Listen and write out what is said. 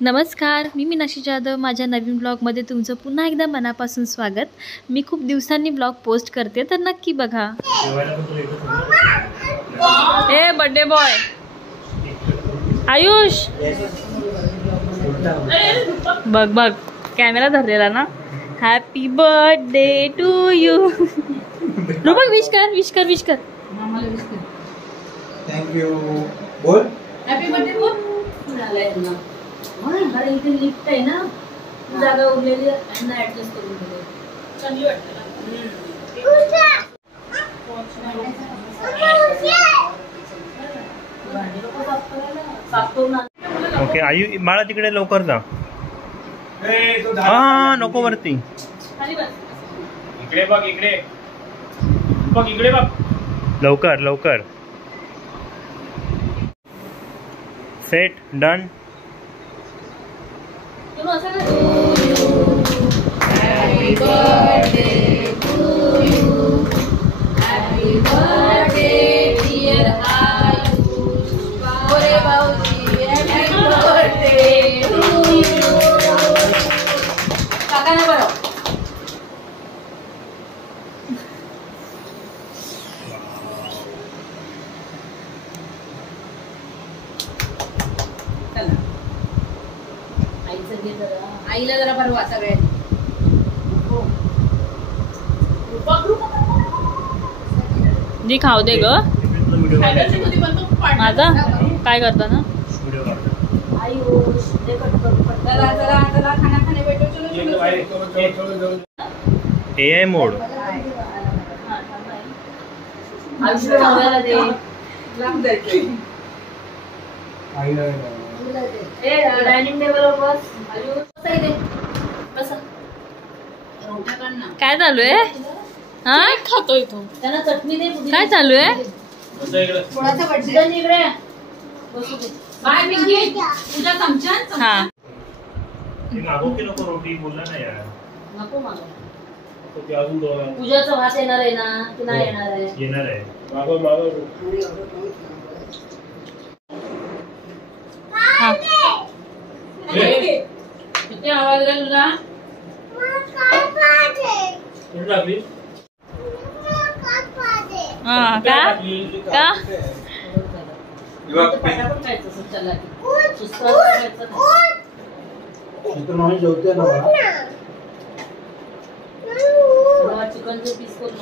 नमस्कार, मी मीनाक्षी जाधव. माझ्या नवीन ब्लॉगमध्ये तुमचं पुन्हा एकदा मनापासून स्वागत. मी खूप दिवसांनी ब्लॉग पोस्ट करते, तर नक्की बघा. ए बर्थडे बॉय आयुष, बघ बघ कॅमेरा धरलेला ना. Happy birthday to you. बघ विश कर विश कर विश कर. थँक्यू. बोल हॅपी बर्थडे बोल. अरे इथे लिफ्ट आहे ना, जागा उरलेली यांना ऍडजस्ट करून दिले. चांगली वाटते ना. ओके आयु बाळा तिकडे लवकर जा. हा नको वरती. इकडे बघ, इकडे बघ, इकडे बघ. लवकर लवकर. Set done. Happy birthday to you. Happy birthday dear Ayush. Bore Bauji, happy birthday to you. Kaka na baro. चला. आईचं घे जरा. आईला जरा भरवा सगळ्यांनी. जी खाऊ दे ग माझा. काय करता ना आयुष ते कट करू. जरा जरा जरा खाना खाने बैठो. चलो चलो. AI मोड. आयुष खायला दे. लांब जायचंय. ए डायनिंग टेबलवर बस. आयुष बसा इथे. बसा. रोट्या काढ ना. काय चालू आहे? हा खातोय तो. त्यांना चटणी दे. काय चालू आहे? थोडासा बड्डे इकडे बसू दे. बाय पिंकी. तुझा चमचा. हा मागो की नको रोटी बोलला ना यार. नको मागो. तो ते अजून दोन पूजाचा भात येणार आहे ना की नाही येणार आहे? येणार आहे. मागो मागो. हा किती आवाज आला तुझा? कुठे लागली? हा का का पटापट खायचं असं चला की. सुस्तावर खायचं नाही. चिकनचे पीस करून